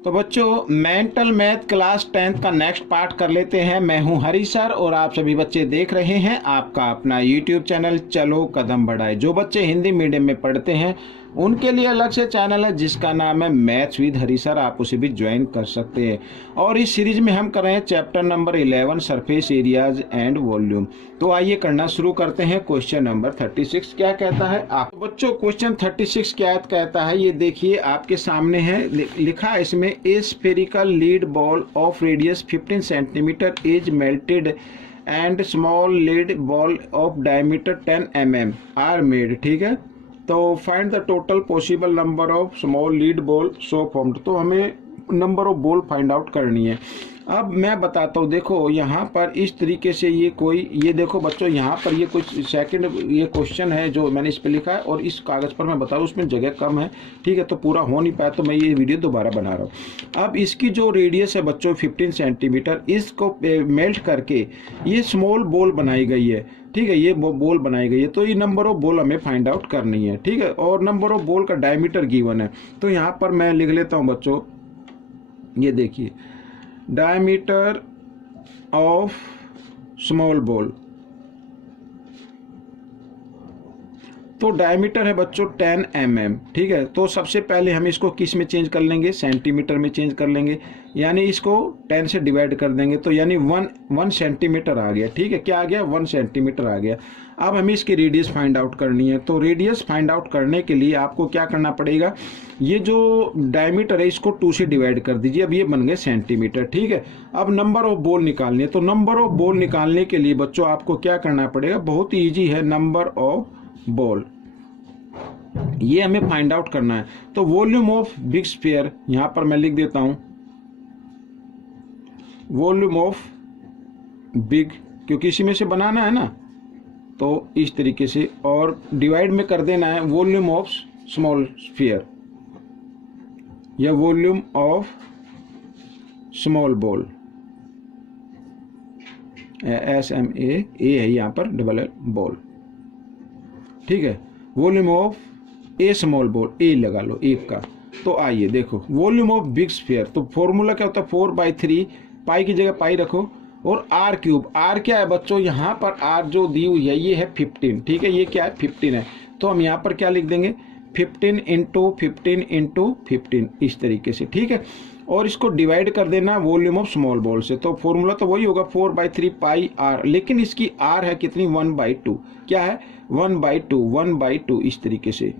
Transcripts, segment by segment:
तो बच्चों mental math class 10th का नेक्स्ट पार्ट कर लेते हैं। मैं हूं हरी सर और आप सभी बच्चे देख रहे हैं आपका अपना यूट्यूब चैनल चलो कदम बढ़ाए। जो बच्चे हिंदी मीडियम में पढ़ते हैं उनके लिए अलग से चैनल है जिसका नाम है मैथ्स विद हरी सर, आप उसे भी ज्वाइन कर सकते हैं। और इस सीरीज में हम कर रहे हैं chapter number 11 surface areas and volume. तो आइए करना शुरू करते हैं। क्वेश्चन नंबर 36 क्या कहता है आप बच्चों? क्वेश्चन 36 क्या कहता है ये देखिए आपके सामने है, लिखा है इसमें a spherical lead ball of radius 15 centimetre is melted and small lead ball of diameter 10 mm are made. ठीक है, तो find the total possible number of small lead ball so formed. तो हमें number of ball find out करनी है। अब मैं बताता हूँ, देखो यहाँ पर इस तरीके से ये देखो बच्चों, यहाँ पर ये कुछ सेकंड ये क्वेश्चन है जो मैंने इस पे लिखा है और इस कागज़ पर मैं बता रहा हूँ उसमें जगह कम है। ठीक है, तो पूरा हो नहीं पाया तो मैं ये वीडियो दोबारा बना रहा हूँ। अब इसकी जो रेडियस है बच्चों 15 सेंटीमीटर, इसको मेल्ट करके ये स्मॉल बॉल बनाई गई है। ठीक है, ये बॉल बनाई गई है, तो ये नंबर ऑफ बॉल हमें फाइंड आउट करनी है। ठीक है, और नंबर ऑफ बॉल का डायमीटर गिवन है, तो यहाँ पर मैं लिख लेता हूँ बच्चों, ये देखिए डायमीटर ऑफ स्मॉल बॉल। तो डायमीटर है बच्चों 10 mm। ठीक है, तो सबसे पहले हम इसको किस में चेंज कर लेंगे? सेंटीमीटर में चेंज कर लेंगे, यानी इसको 10 से डिवाइड कर देंगे तो यानी 1 सेंटीमीटर आ गया। ठीक है, क्या आ गया? 1 सेंटीमीटर आ गया। अब हमें इसकी रेडियस फाइंड आउट करनी है। तो रेडियस फाइंड आउट करने के लिए आपको क्या करना पड़ेगा? ये जो डायमीटर है इसको 2 से डिवाइड कर दीजिए, अब ये बन गए सेंटीमीटर। ठीक है, अब नंबर ऑफ बॉल निकालनी है। तो नंबर ऑफ बॉल निकालने के लिए बच्चों आपको क्या करना पड़ेगा? बहुत ईजी है, नंबर ऑफ बॉल ये हमें फाइंड आउट करना है। तो वॉल्यूम ऑफ बिग स्फीयर यहां पर मैं लिख देता हूं, वॉल्यूम ऑफ बिग, क्योंकि इसी में से बनाना है ना, तो इस तरीके से, और डिवाइड में कर देना है वॉल्यूम ऑफ स्मॉल स्फीयर या volume of small ball. SMA है यहां पर, डबल L बॉल। ठीक है, volume of a small ball, A लगा लो एक का। तो आइए देखो वॉल्यूम ऑफ बिग स्फीयर, तो फॉर्मूला क्या होता है? 4/3, पाई की जगह पाई रखो, और आर क्यूब। आर क्या है बच्चों? यहाँ पर आर जो दी हुई है ये है 15। ठीक है, ये क्या है? 15 है, तो हम यहाँ पर क्या लिख देंगे? 15 × 15 × 15 इस तरीके से। ठीक है, और इसको डिवाइड कर देना वॉल्यूम ऑफ स्मॉल बॉल से। तो फॉर्मूला तो वही होगा 4/3 पाई आर, लेकिन इसकी आर है कितनी? 1/2। क्या है? 1/2 इस तरीके से।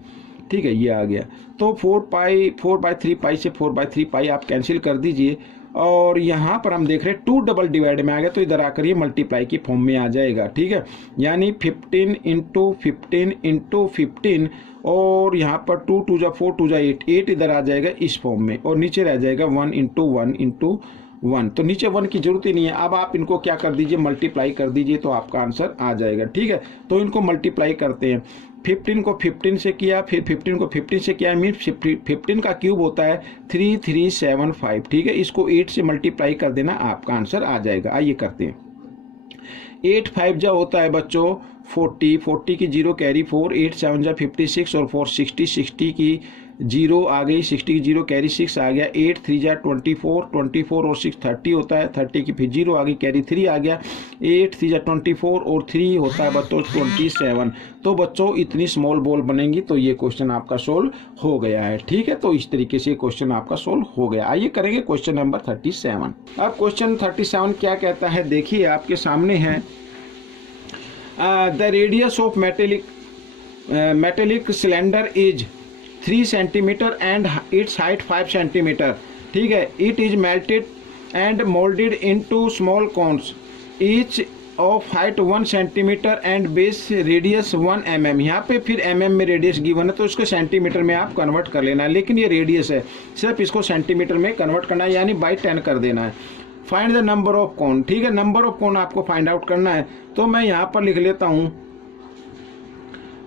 ठीक है, ये आ गया। तो 4/3 पाई से 4/3 पाई आप कैंसिल कर दीजिए, और यहाँ पर हम देख रहे हैं 2 डबल डिवाइड में आ गया, तो इधर आकर ये मल्टीप्लाई की फॉर्म में आ जाएगा। ठीक है, यानी 15 × 15 × 15, और यहाँ पर 2 2 जा 4 2 जा 8, 8 इधर आ जाएगा इस फॉर्म में, और नीचे रह जाएगा 1 × 1 × 1। तो नीचे 1 की जरूरत ही नहीं है। अब आप इनको क्या कर दीजिए? मल्टीप्लाई कर दीजिए, तो आपका आंसर आ जाएगा। ठीक है, तो इनको मल्टीप्लाई करते हैं। 15 को 15 से किया, फिर 15 को 15 से किया, मीन 15 का क्यूब होता है 3375। ठीक है, इसको 8 से मल्टीप्लाई कर देना, आपका आंसर आ जाएगा। आइए करते हैं। 8 5 जा होता है बच्चों 40, 40 की 0 कैरी 4, 8 7 जा 56, और 4 60, 60 की 0 आ गई, 60 की 0 कैरी 6 आ गया, 8 3 जा 24, 24 और 6 30 होता है, 30 की फिर 0 आ गई, कैरी 3 आ गया, 8 3 जा 24 और 3 होता है बच्चों 27। तो बच्चों इतनी स्मॉल बॉल बनेंगी, तो ये क्वेश्चन आपका सोल्व हो गया है। ठीक है, तो इस तरीके से क्वेश्चन आपका सोल्व हो गया। आइए करेंगे क्वेश्चन नंबर 37। अब क्वेश्चन 37 क्या कहता है? देखिए आपके सामने है, the radius of metallic cylinder is 3 centimetre and its height 5 centimetre. ठीक है, it is melted and moulded into small cones each of height 1 centimetre and base radius 1 mm। यहाँ पे फिर mm में रेडियस गिवन है, तो इसको सेंटीमीटर में आप कन्वर्ट कर लेना है, लेकिन ये रेडियस है, सिर्फ इसको सेंटीमीटर में कन्वर्ट करना है, यानी बाई 10 कर देना है। Find the number of cone. ठीक है, नंबर ऑफ कोन आपको फाइंड आउट करना है, तो मैं यहाँ पर लिख लेता हूँ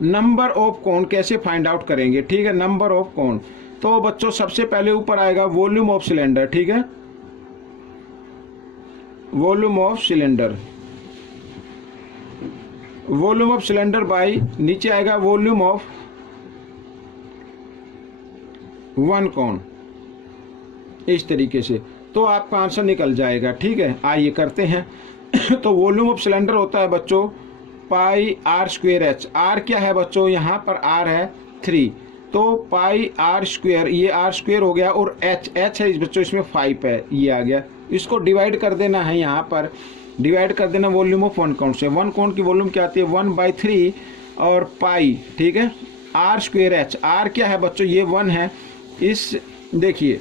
नंबर ऑफ कोन कैसे फाइंड आउट करेंगे। ठीक है, नंबर ऑफ कोन, तो बच्चों सबसे पहले ऊपर आएगा वॉल्यूम ऑफ सिलेंडर। ठीक है, volume of cylinder, volume of cylinder by नीचे आएगा वॉल्यूम ऑफ 1 कोन। इस तरीके से, तो आपका आंसर निकल जाएगा। ठीक है, आइए करते हैं। तो वॉल्यूम ऑफ सिलेंडर होता है बच्चों पाई आर स्क्वेयर एच। आर क्या है बच्चों, यहाँ पर आर है 3, तो पाई आर स्क्वेयर, ये आर स्क्वेयर हो गया, और एच है इस बच्चों इसमें 5 है, ये आ गया। इसको डिवाइड कर देना है, यहाँ पर डिवाइड कर देना वॉल्यूम ऑफ 1 काउंट से। 1 काउंट की वॉल्यूम क्या आती है 1/3 और पाई, ठीक है, आर स्क्वेयर एच। आर क्या है बच्चों, ये 1 है, इस देखिए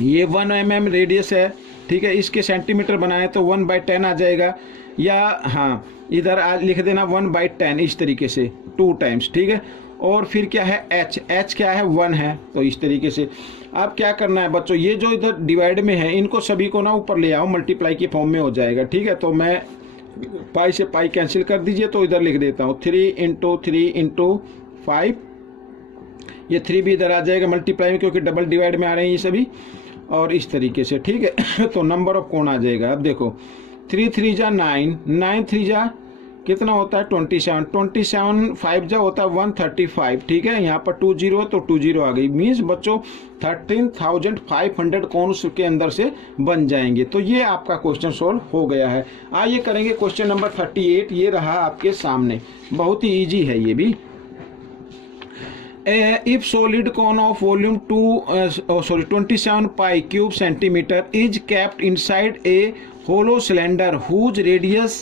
ये 1 mm रेडियस है, ठीक है, इसके सेंटीमीटर बनाए तो 1/10 आ जाएगा, या हाँ इधर लिख देना 1/10 इस तरीके से 2 टाइम्स, ठीक है। और फिर क्या है एच क्या है 1 है, तो इस तरीके से। अब क्या करना है बच्चों, ये जो इधर डिवाइड में है इनको सभी को ना ऊपर ले आओ, मल्टीप्लाई की फॉर्म में हो जाएगा। ठीक है, तो मैं पाई से पाई कैंसिल कर दीजिए, तो इधर लिख देता हूँ 3 × 3 × 5, ये 3 भी इधर आ जाएगा मल्टीप्लाई में, क्योंकि डबल डिवाइड में आ रहे हैं ये सभी, और इस तरीके से। ठीक है, तो नंबर ऑफ कोण आ जाएगा। अब देखो 3 3 जा 9, 9 3 जा कितना होता है 27, 27 5 जा होता है 135। ठीक है, यहाँ पर 2 0 तो 2 0 आ गई, मीन्स बच्चों 13,500 कोण के अंदर से बन जाएंगे। तो ये आपका क्वेश्चन सोल्व हो गया है। आइए करेंगे क्वेश्चन नंबर 38, ये रहा आपके सामने, बहुत ही ईजी है ये भी। If solid cone of volume 27 pi cube centimeter is kept inside a hollow cylinder whose radius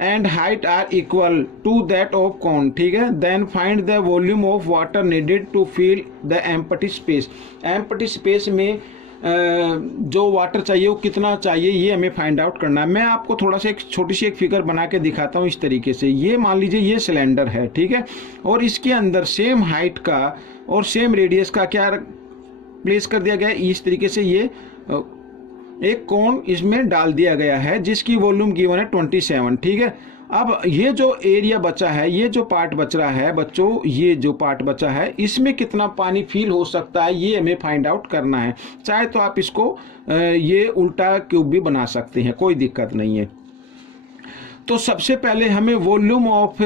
and height are equal to that of cone, ठीक है, then find the volume of water needed to fill the empty space। empty space में जो water चाहिए वो कितना चाहिए, ये हमें फाइंड आउट करना है। मैं आपको थोड़ा सा एक छोटी सी एक फिगर बना के दिखाता हूँ इस तरीके से। ये मान लीजिए ये सिलेंडर है, ठीक है, और इसके अंदर सेम हाइट का और सेम रेडियस का क्या प्लेस कर दिया गया है, इस तरीके से ये एक कोन इसमें डाल दिया गया है जिसकी वॉल्यूम गिवन है 27। ठीक है, अब ये जो एरिया बचा है, ये जो पार्ट बच रहा है बच्चों, ये जो पार्ट बचा है इसमें कितना पानी फिल हो सकता है, ये हमें फाइंड आउट करना है। चाहे तो आप इसको ये उल्टा क्यूब भी बना सकते हैं, कोई दिक्कत नहीं है। तो सबसे पहले हमें वॉल्यूम ऑफ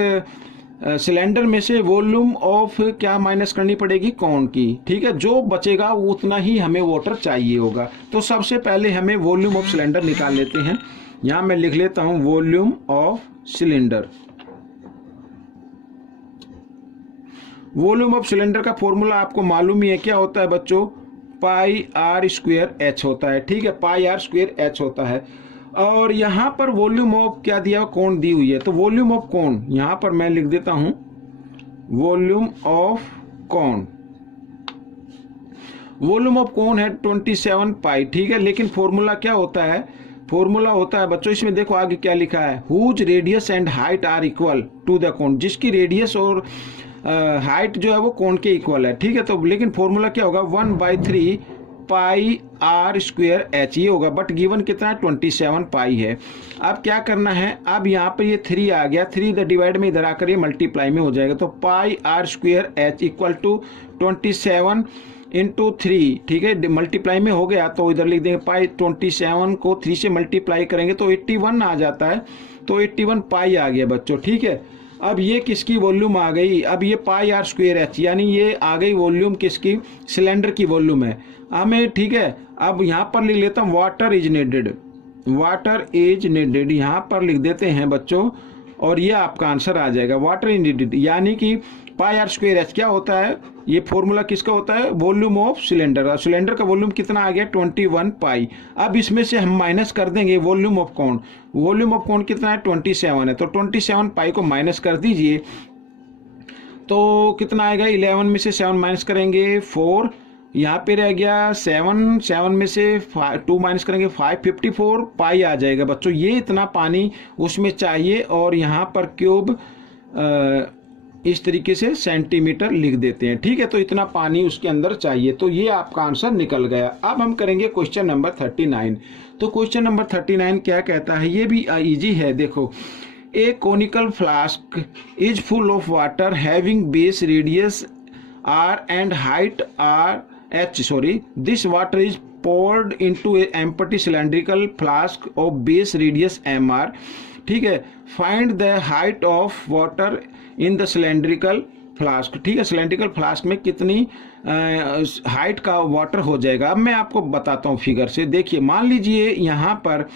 सिलेंडर में से वॉल्यूम ऑफ क्या माइनस करनी पड़ेगी, कोन की। ठीक है, जो बचेगा उतना ही हमें वाटर चाहिए होगा। तो सबसे पहले हमें वॉल्यूम ऑफ सिलेंडर निकाल लेते हैं। यहां मैं लिख लेता हूं volume of cylinder. Volume of cylinder का फॉर्मूला आपको मालूम ही है, क्या होता है बच्चों, पाई आर स्क्वेयर एच होता है। ठीक है, पाई आर स्क्वेयर एच होता है। और यहां पर वॉल्यूम ऑफ क्या दिया, कोण दी हुई है, तो वॉल्यूम ऑफ कोण यहां पर मैं लिख देता हूं वॉल्यूम ऑफ कोण। वॉल्यूम ऑफ कोण है 27 पाई। ठीक है, लेकिन फॉर्मूला क्या होता है, फॉर्मूला होता है बच्चों, इसमें देखो आगे क्या लिखा है, whose radius and height are equal to the cone, जिसकी रेडियस और हाइट जो है वो कोण के इक्वल है। ठीक है, तो लेकिन फॉर्मूला क्या होगा 1/3 पाई आर स्क्वेयर एच, ये होगा, बट गिवन कितना है 27 पाई है। अब क्या करना है, अब यहाँ पर ये 3 आ गया, 3 इधर डिवाइड में इधर आकर ये मल्टीप्लाई में हो जाएगा, तो pi R square H equal to 27 × 3। ठीक है, मल्टीप्लाई में हो गया तो इधर लिख देंगे पाई, 27 को 3 से मल्टीप्लाई करेंगे तो 81 आ जाता है, तो 81 पाई आ गया बच्चों। ठीक है, अब ये किसकी वॉल्यूम आ गई, अब ये पाई आर स्क्वेयर एच, यानी ये आ गई वॉल्यूम किसकी, सिलेंडर की वॉल्यूम है हमें। ठीक है, अब यहाँ पर लिख लेता हूँ water is needed, water is needed यहाँ पर लिख देते हैं बच्चों, और ये आपका आंसर आ जाएगा वाटर इज नीडेड, यानी कि पाई आर स्क्वेयर एच क्या होता है, ये फॉर्मूला किसका होता है, वॉल्यूम ऑफ सिलेंडर। और सिलेंडर का वॉल्यूम कितना आ गया 21 पाई। अब इसमें से हम माइनस कर देंगे वॉल्यूम ऑफ कोण। वॉल्यूम ऑफ कोण कितना है 27 है, तो 27 पाई को माइनस कर दीजिए तो कितना आएगा, 11 में से 7 माइनस करेंगे 4, यहाँ पे रह गया 7, 7 में से 2 माइनस करेंगे 5, 54 पाई आ जाएगा बच्चों। ये इतना पानी उसमें चाहिए, और यहाँ पर क्यूब इस तरीके से सेंटीमीटर लिख देते हैं। ठीक है, तो इतना पानी उसके अंदर चाहिए, तो ये आपका आंसर निकल गया। अब हम करेंगे क्वेश्चन नंबर 39। तो क्वेश्चन नंबर 39 क्या कहता है, ये भी इजी है। देखो, a conical flask is full of water having base radius R and height R H, this water is poured into a empty cylindrical flask of base radius mr। ठीक है, find the height of water in the cylindrical flask, ठीक है, cylindrical flask में कितनी height का water हो जाएगा। अब मैं आपको बताता हूँ फिगर से। देखिए मान लीजिए यहाँ पर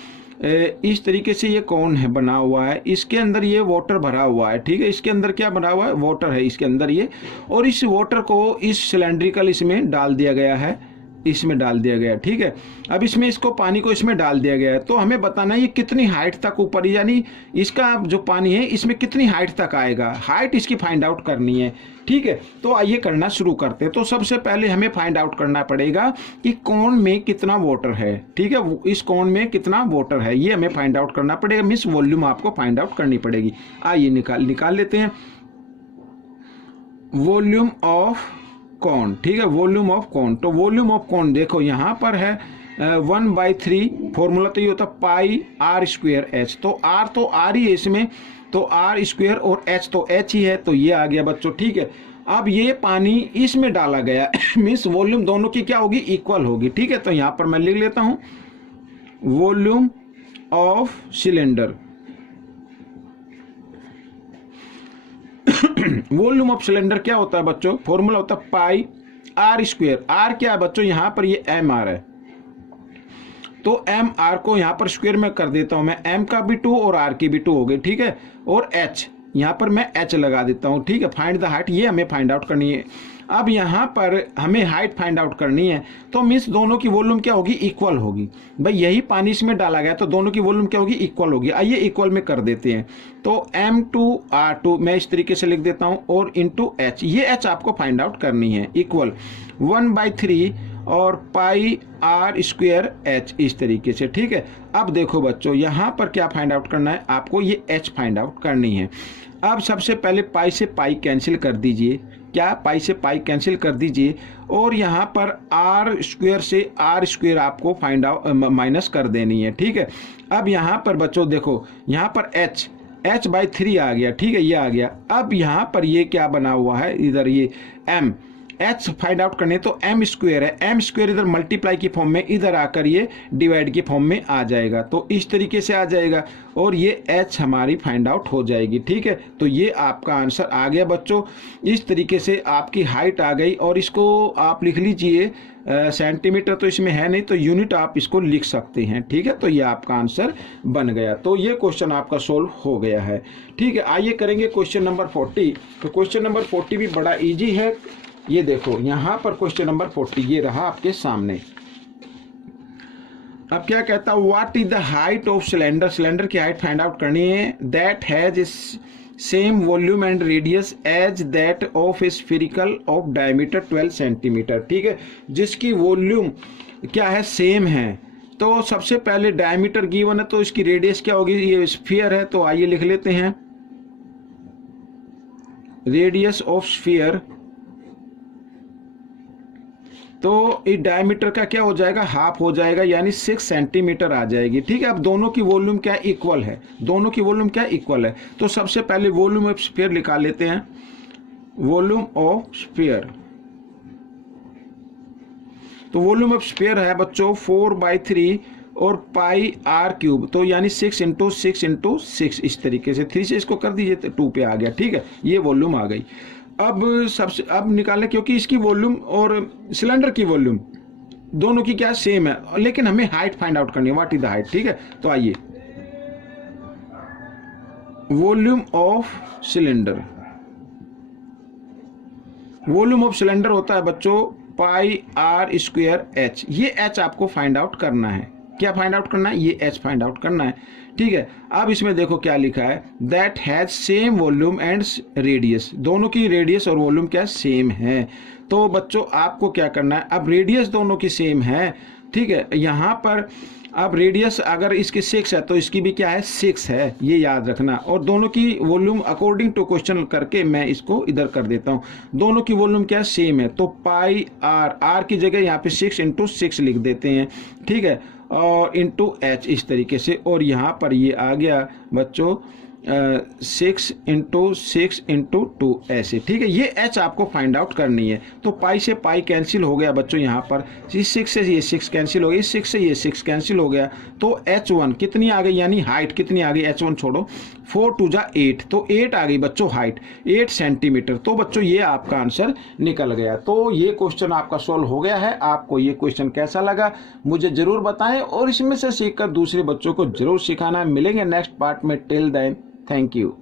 इस तरीके से ये कौन है बना हुआ है, इसके अंदर ये वाटर भरा हुआ है, ठीक है, इसके अंदर क्या भरा हुआ है, वाटर है इसके अंदर ये, और इस वाटर को इस सिलेंड्रिकल इसमें डाल दिया गया है, इसमें डाल दिया गया, ठीक है। अब इसमें इसको पानी को इसमें डाल दिया गया है, तो हमें बताना है ये कितनी हाइट तक ऊपर, यानी इसका जो पानी है इसमें कितनी हाइट तक आएगा, हाइट इसकी फाइंड आउट करनी है, ठीक है। तो आइए करना शुरू करते हैं। तो सबसे पहले हमें फाइंड आउट करना पड़ेगा कि कौन में कितना वाटर है, ठीक है, इस कौन में कितना वाटर है ये हमें फाइंड आउट करना पड़ेगा, मीन्स वॉल्यूम आपको फाइंड आउट करनी पड़ेगी। आइए निकाल लेते हैं वॉल्यूम ऑफ कौन, ठीक है, वॉल्यूम ऑफ कौन। तो वॉल्यूम ऑफ कौन देखो यहाँ पर है 1/3, फॉर्मूला तो ये होता है पाई आर स्क्वेयर एच, तो आर तो आर ही है इसमें, तो आर स्क्वेयर और एच तो एच ही है, तो ये आ गया बच्चों, ठीक है। अब ये पानी इसमें डाला गया मीन्स वॉल्यूम दोनों की क्या होगी, इक्वल होगी, ठीक है। तो यहाँ पर मैं लिख लेता हूँ volume of cylinder, volume of cylinder क्या होता है बच्चों, फॉर्मूला होता है पाई आर स्क्वेयर, आर क्या है बच्चों, यहां पर ये एम आर है, तो एम आर को यहां पर स्क्वायर में कर देता हूं मैं, एम का भी 2 और आर की भी 2 हो गई, ठीक है, और एच यहां पर मैं एच लगा देता हूं, ठीक है। फाइंड द हाइट ये हमें फाइंड आउट करनी है। अब यहाँ पर हमें हाइट फाइंड आउट करनी है, तो मीन्स दोनों की वॉल्यूम क्या होगी, इक्वल होगी। भाई यही पानी इसमें डाला गया तो दोनों की वॉल्यूम क्या होगी, इक्वल होगी। आइए इक्वल में कर देते हैं, तो M2R2 मैं इस तरीके से लिख देता हूँ, और इंटू एच, ये एच आपको फाइंड आउट करनी है, इक्वल 1/3 और पाई आर स्क्वेयर एच, इस तरीके से, ठीक है। अब देखो बच्चों यहाँ पर क्या फाइंड आउट करना है आपको, ये एच फाइंड आउट करनी है। अब सबसे पहले पाई से पाई कैंसिल कर दीजिए, क्या पाई से पाई कैंसिल कर दीजिए, और यहाँ पर आर स्क्वेयर से आर स्क्वेयर आपको फाइंड आउट माइनस कर देनी है, ठीक है। अब यहाँ पर बच्चों देखो यहाँ पर h/3 आ गया, ठीक है, ये आ गया। अब यहाँ पर ये क्या बना हुआ है, इधर ये m, h फाइंड आउट करने तो m स्क्वेयर है, m स्क्वेयर इधर मल्टीप्लाई की फॉर्म में, इधर आकर ये डिवाइड की फॉर्म में आ जाएगा, तो इस तरीके से आ जाएगा, और ये h हमारी फाइंड आउट हो जाएगी, ठीक है। तो ये आपका आंसर आ गया बच्चों। इस तरीके से आपकी हाइट आ गई, और इसको आप लिख लीजिए, सेंटीमीटर तो इसमें है नहीं, तो यूनिट आप इसको लिख सकते हैं, ठीक है। तो ये आपका आंसर बन गया, तो ये क्वेश्चन आपका सोल्व हो गया है, ठीक है। आइए करेंगे क्वेश्चन नंबर 40। तो क्वेश्चन नंबर 40 भी बड़ा ईजी है, ये देखो यहाँ पर क्वेश्चन नंबर 40 ये रहा आपके सामने। अब क्या कहता है, what is the height of cylinder, cylinder की हाइट फाइंड आउट करनी है, that has same volume and radius as that of a spherical of diameter 12 centimetre, ठीक है, जिसकी वॉल्यूम क्या है, सेम है। तो सबसे पहले डायमीटर गिवन है, तो इसकी रेडियस क्या होगी, ये स्फीयर है, तो आइए लिख लेते हैं रेडियस ऑफ स्फीयर, तो इस डायमीटर का क्या हो जाएगा, हाफ हो जाएगा, यानी 6 सेंटीमीटर आ जाएगी, ठीक है। अब दोनों की वॉल्यूम क्या इक्वल है, दोनों की वॉल्यूम क्या इक्वल है, तो सबसे पहले वॉल्यूम ऑफ स्फीयर निकाल लेते हैं, वॉल्यूम ऑफ स्फीयर, तो वॉल्यूम ऑफ स्फीयर है बच्चों 4/3 और पाई आर क्यूब, तो यानी 6 × 6 × 6, इस तरीके से 3 से इसको कर दीजिए तो 2 पे आ गया, ठीक है, ये वॉल्यूम आ गई। अब निकालें, क्योंकि इसकी वॉल्यूम और सिलेंडर की वॉल्यूम दोनों की क्या सेम है, लेकिन हमें हाइट फाइंड आउट करनी है, व्हाट इज द हाइट, ठीक है। तो आइए volume of cylinder, volume of cylinder होता है बच्चों पाई आर स्क्वेयर एच, ये एच आपको फाइंड आउट करना है, क्या फाइंड आउट करना है, ये एच फाइंड आउट करना है, ठीक है। अब इसमें देखो क्या लिखा है, that has same volume and radius, दोनों की रेडियस और वॉल्यूम क्या सेम है। तो बच्चों आपको क्या करना है, अब रेडियस दोनों की सेम है, ठीक है, यहाँ पर अब रेडियस अगर इसकी 6 है तो इसकी भी क्या है 6 है, ये याद रखना, और दोनों की वॉल्यूम अकॉर्डिंग टू क्वेश्चन करके मैं इसको इधर कर देता हूँ, दोनों की वॉल्यूम क्या सेम है, तो पाई आर की जगह यहाँ पे 6 × 6 लिख देते हैं, ठीक है, और इंटू एच इस तरीके से, और यहाँ पर ये आ गया बच्चों 6 × 6 × 2 ऐसे, ठीक है। ये एच आपको फाइंड आउट करनी है, तो पाई से पाई कैंसिल हो गया बच्चों, यहाँ पर इस 6 से ये 6 कैंसिल हो गया, इस 6 से ये 6 कैंसिल हो गया, तो H1 कितनी आ गई, यानी हाइट कितनी आ गई, H1 छोड़ो 4 टू जा 8, तो 8 आ गई बच्चों हाइट 8 सेंटीमीटर। तो बच्चों ये आपका आंसर निकल गया। तो ये क्वेश्चन आपका सॉल्व हो गया है। आपको ये क्वेश्चन कैसा लगा मुझे जरूर बताएं और इसमें से सीखकर दूसरे बच्चों को जरूर सिखाना है। मिलेंगे नेक्स्ट पार्ट में। Till then thank you.